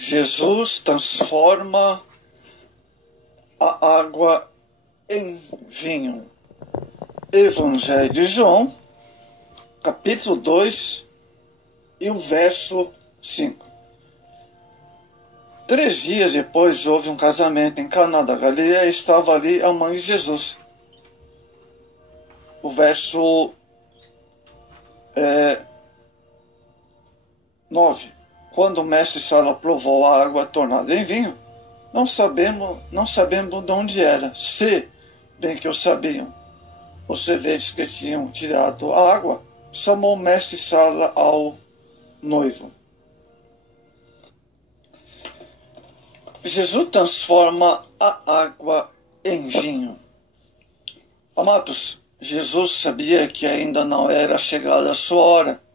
Jesus transforma a água em vinho. Evangelho de João, capítulo 2 e o verso 5. 3 dias depois houve um casamento em Caná da Galileia e estava ali a mãe de Jesus. O verso 9. Quando o mestre Sala provou a água tornada em vinho, não sabemos de onde era, se bem que o sabiam. Os serventes que tinham tirado a água chamou o mestre Sala ao noivo. Jesus transforma a água em vinho. Amados, Jesus sabia que ainda não era chegada a sua hora,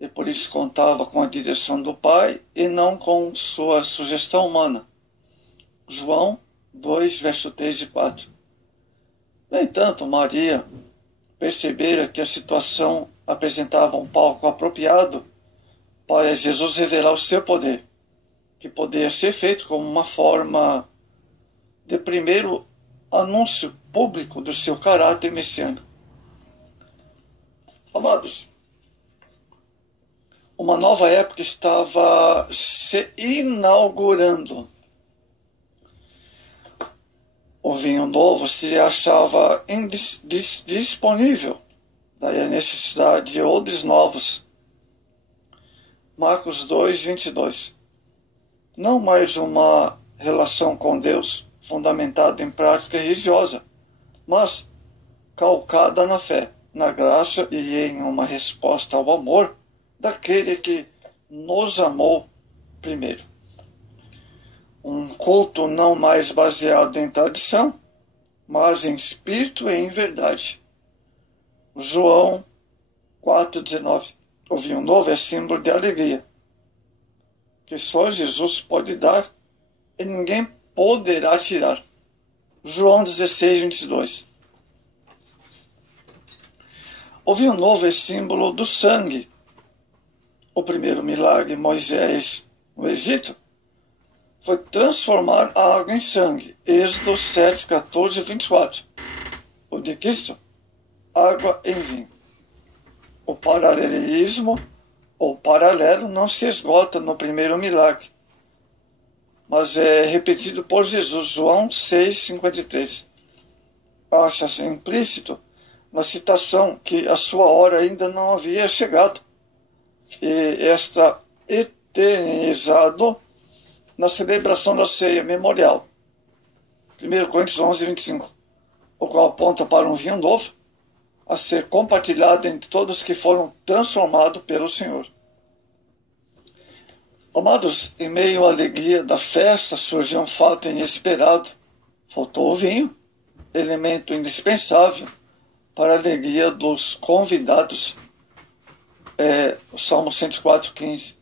e por isso contava com a direção do Pai e não com sua sugestão humana. João 2, verso 3 e 4. No entanto, Maria percebera que a situação apresentava um palco apropriado para Jesus revelar o seu poder, que poderia ser feito como uma forma de primeiro anúncio público do seu caráter messiânico. Amados, uma nova época estava se inaugurando. O vinho novo se achava disponível, daí a necessidade de odres novos. Marcos 2, 22. Não mais uma relação com Deus fundamentada em prática religiosa, mas calcada na fé, na graça e em uma resposta ao amor daquele que nos amou primeiro. Um culto não mais baseado em tradição, mas em espírito e em verdade. João 4,19. O vinho novo é símbolo de alegria, que só Jesus pode dar e ninguém poderá tirar. João 16, 22. O vinho novo é símbolo do sangue. O primeiro milagre de Moisés no Egito foi transformar a água em sangue. Êxodo 7, 14 e 24. O de Cristo, água em vinho. O paralelismo ou paralelo não se esgota no primeiro milagre, mas é repetido por Jesus, João 6, 53. Acha-se implícito na citação que a sua hora ainda não havia chegado, e está eternizado na celebração da ceia memorial. 1 Coríntios 11, 25, o qual aponta para um vinho novo a ser compartilhado entre todos que foram transformados pelo Senhor. Amados, em meio à alegria da festa surgiu um fato inesperado. Faltou o vinho, elemento indispensável para a alegria dos convidados. O Salmo 104, 15.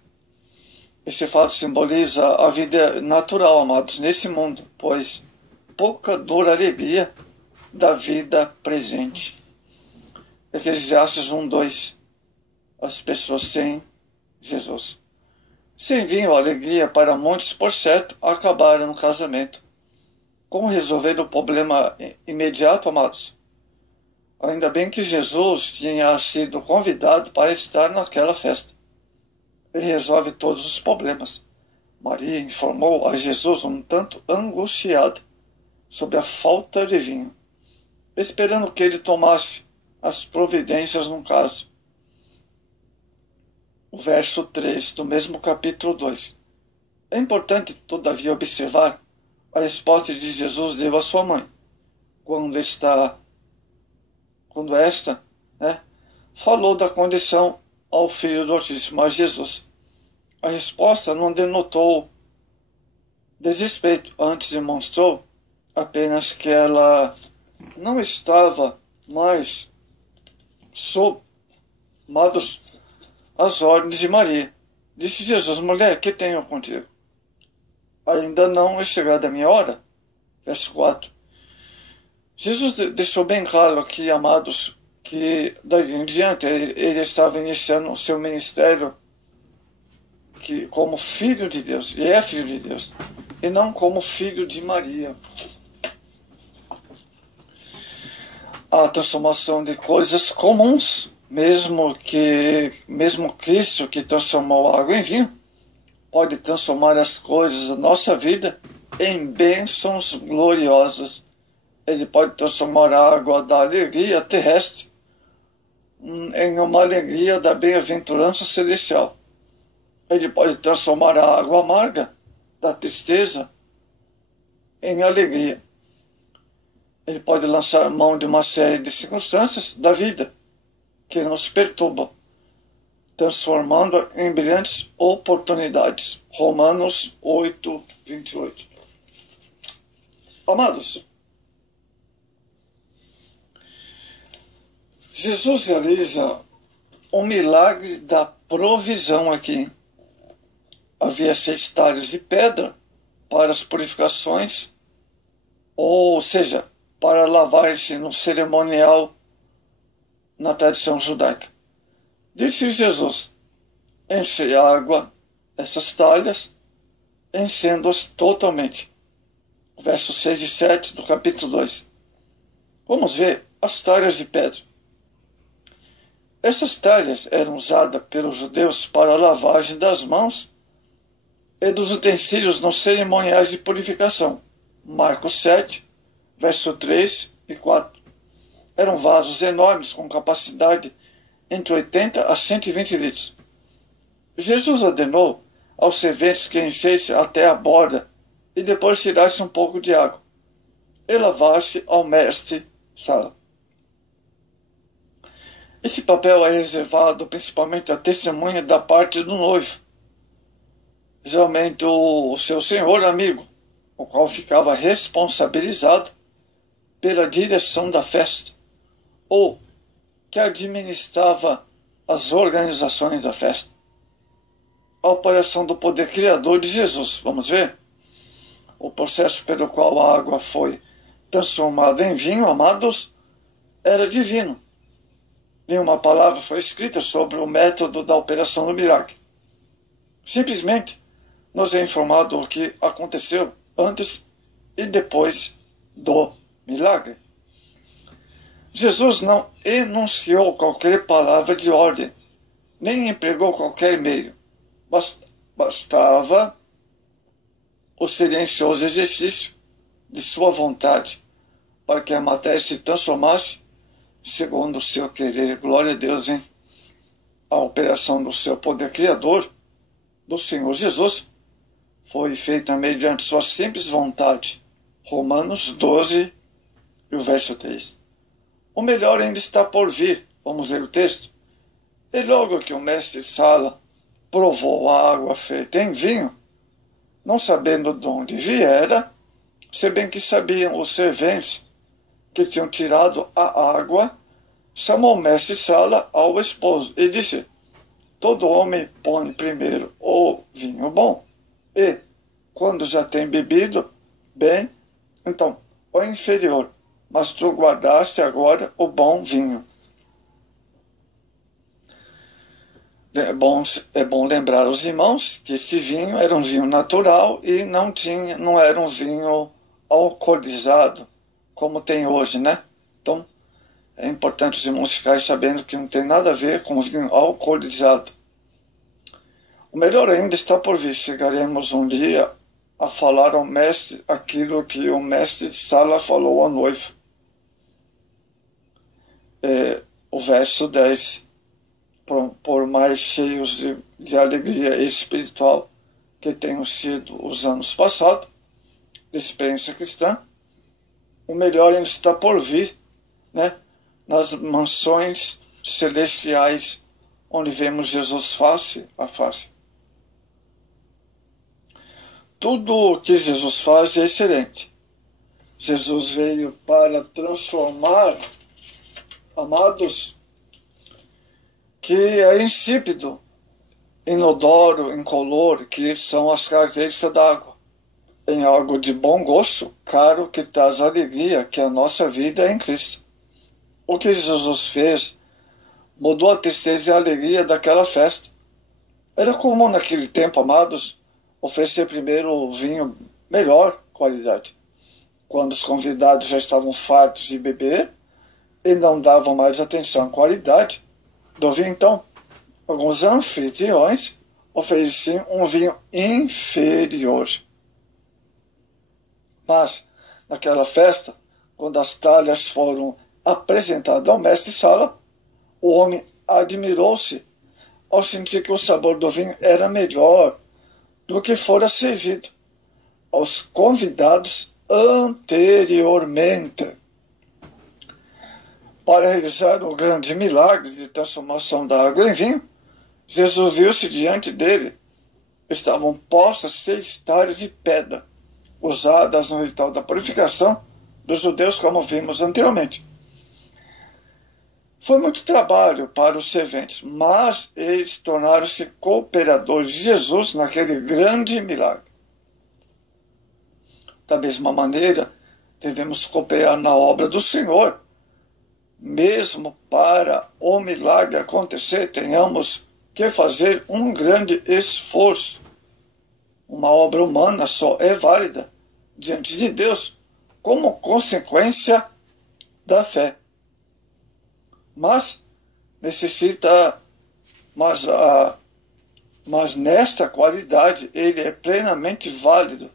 Esse fato simboliza a vida natural, amados, nesse mundo, pois pouca dura a alegria da vida presente. Eclesiastes 1, 2. As pessoas sem Jesus. Sem vinho, a alegria para muitos, por certo, acabaram no casamento. Como resolver o problema imediato, amados? Ainda bem que Jesus tinha sido convidado para estar naquela festa. Ele resolve todos os problemas. Maria informou a Jesus um tanto angustiada sobre a falta de vinho, esperando que ele tomasse as providências no caso. O verso 3 do mesmo capítulo 2. É importante, todavia, observar a resposta de Jesus deu à sua mãe, quando esta falou da condição ao Filho do Altíssimo, a Jesus. A resposta não denotou desrespeito, antes demonstrou apenas que ela não estava mais sob as ordens de Maria. Disse Jesus: mulher, que tenho contigo? Ainda não é chegada a minha hora. Verso 4. Jesus deixou bem claro aqui, amados, que daí em diante ele estava iniciando o seu ministério que como filho de Deus, e é filho de Deus, e não como filho de Maria. A transformação de coisas comuns, mesmo Cristo que transformou a água em vinho, pode transformar as coisas da nossa vida em bênçãos gloriosas. Ele pode transformar a água da alegria terrestre em uma alegria da bem-aventurança celestial. Ele pode transformar a água amarga da tristeza em alegria. Ele pode lançar mão de uma série de circunstâncias da vida que nos perturbam, transformando em brilhantes oportunidades. Romanos 8, 28. Amados, Jesus realiza um milagre da provisão aqui. Havia 6 talhas de pedra para as purificações, ou seja, para lavar-se no cerimonial na tradição judaica. Disse Jesus: enche água essas talhas, enchendo-as totalmente. Versos 6 e 7 do capítulo 2. Vamos ver as talhas de pedra. Essas talhas eram usadas pelos judeus para a lavagem das mãos e dos utensílios nos cerimoniais de purificação. Marcos 7, verso 3 e 4. Eram vasos enormes com capacidade entre 80 a 120 litros. Jesus ordenou aos serventes que enchessem até a borda e depois tirasse um pouco de água e lavasse ao mestre Sala. Esse papel é reservado principalmente à testemunha da parte do noivo, geralmente o seu senhor amigo, o qual ficava responsabilizado pela direção da festa, ou que administrava as organizações da festa. A operação do poder criador de Jesus, vamos ver? O processo pelo qual a água foi transformada em vinho, amados, era divino. Nenhuma palavra foi escrita sobre o método da operação do milagre. Simplesmente nos é informado o que aconteceu antes e depois do milagre. Jesus não enunciou qualquer palavra de ordem, nem empregou qualquer meio. Bastava o silencioso exercício de sua vontade para que a matéria se transformasse segundo o seu querer. Glória a Deus, hein? A operação do seu poder criador, do Senhor Jesus, foi feita mediante sua simples vontade. Romanos 12 e o verso 3. O melhor ainda está por vir. Vamos ler o texto. E logo que o mestre Sala provou a água feita em vinho, não sabendo de onde viera, se bem que sabiam os serventes que tinham tirado a água, chamou o mestre Sala ao esposo e disse: todo homem põe primeiro o vinho bom, e, quando já tem bebido bem, então o inferior, mas tu guardaste agora o bom vinho. É bom lembrar aos irmãos que esse vinho era um vinho natural e não era um vinho alcoolizado, como tem hoje, né? Então, é importante os irmãos ficarem sabendo que não tem nada a ver com vinho alcoolizado. O melhor ainda está por vir. Chegaremos um dia a falar ao mestre aquilo que o mestre Sala falou ao noivo. O verso 10. Por mais cheios de alegria espiritual que tenham sido os anos passados, de experiência cristã, o melhor ainda está por vir, né? Nas mansões celestiais, onde vemos Jesus face a face. Tudo o que Jesus faz é excelente. Jesus veio para transformar, amados, que é insípido, inodoro, incolor, que são as características da água, em algo de bom gosto, caro, que traz alegria, que a nossa vida é em Cristo. O que Jesus fez mudou a tristeza e a alegria daquela festa. Era comum naquele tempo, amados, oferecer primeiro o vinho melhor qualidade. Quando os convidados já estavam fartos de beber e não davam mais atenção à qualidade do vinho, então, alguns anfitriões ofereciam um vinho inferior. Mas, naquela festa, quando as talhas foram apresentadas ao mestre-sala, o homem admirou-se ao sentir que o sabor do vinho era melhor do que fora servido aos convidados anteriormente. Para realizar o grande milagre de transformação da água em vinho, Jesus viu-se diante dele. Estavam postas 6 talhas de pedra, usadas no ritual da purificação dos judeus, como vimos anteriormente. Foi muito trabalho para os serventes, mas eles tornaram-se cooperadores de Jesus naquele grande milagre. Da mesma maneira, devemos cooperar na obra do Senhor. Mesmo para o milagre acontecer, tenhamos que fazer um grande esforço. Uma obra humana só é válida diante de Deus como consequência da fé. Mas nesta qualidade ele é plenamente válido,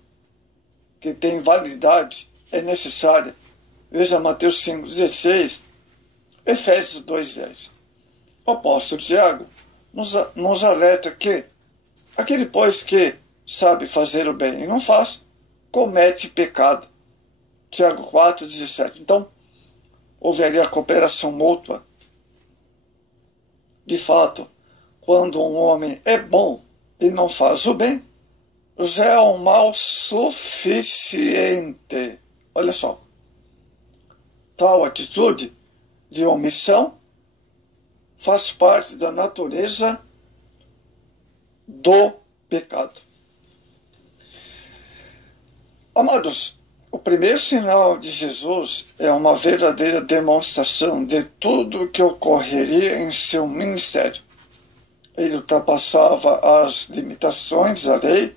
que tem validade, é necessária. Veja Mateus 5,16, Efésios 2,10. O apóstolo Tiago nos alerta que aquele, pois, que sabe fazer o bem e não faz, comete pecado. Tiago 4,17. Então, houve ali a cooperação mútua. De fato, quando um homem é bom e não faz o bem, já é um mal suficiente. Olha só. Tal atitude de omissão faz parte da natureza do pecado. Amados, o primeiro sinal de Jesus é uma verdadeira demonstração de tudo o que ocorreria em seu ministério. Ele ultrapassava as limitações da lei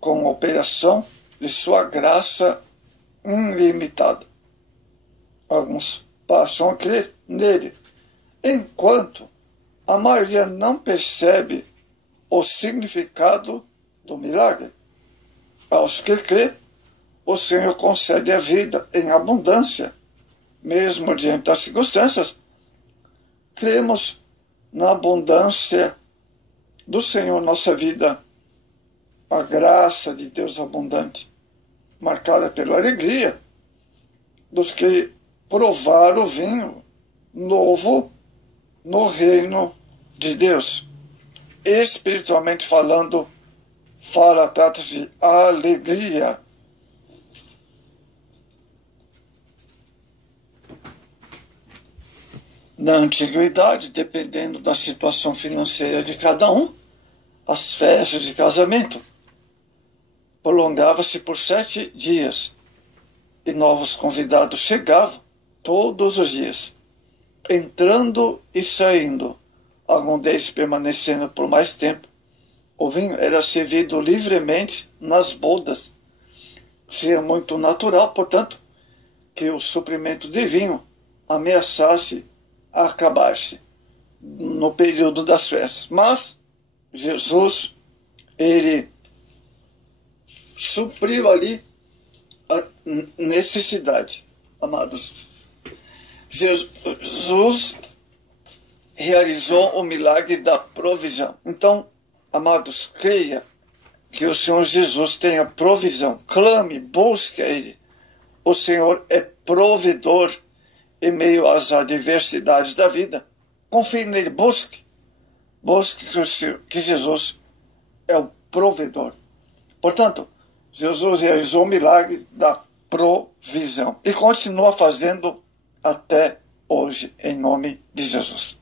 com a operação de sua graça ilimitada. Alguns passam a crer nele, enquanto a maioria não percebe o significado do milagre. Aos que crê, o Senhor concede a vida em abundância, mesmo diante das circunstâncias. Cremos na abundância do Senhor, nossa vida, a graça de Deus abundante, marcada pela alegria dos que provaram o vinho novo no reino de Deus. Espiritualmente falando, trata-se de alegria. Na antiguidade, dependendo da situação financeira de cada um, as festas de casamento prolongava-se por 7 dias e novos convidados chegavam todos os dias, entrando e saindo, algum deles permanecendo por mais tempo. O vinho era servido livremente nas bodas. Seria muito natural, portanto, que o suprimento de vinho ameaçasse acabar-se no período das festas. Mas Jesus, ele supriu ali a necessidade, amados. Jesus realizou o milagre da provisão. Então, amados, creia que o Senhor Jesus tem a provisão. Clame, busque a Ele. O Senhor é provedor em meio às adversidades da vida. Confie nele, busque. Busque que Jesus é o provedor. Portanto, Jesus realizou o milagre da provisão e continua fazendo até hoje, em nome de Jesus.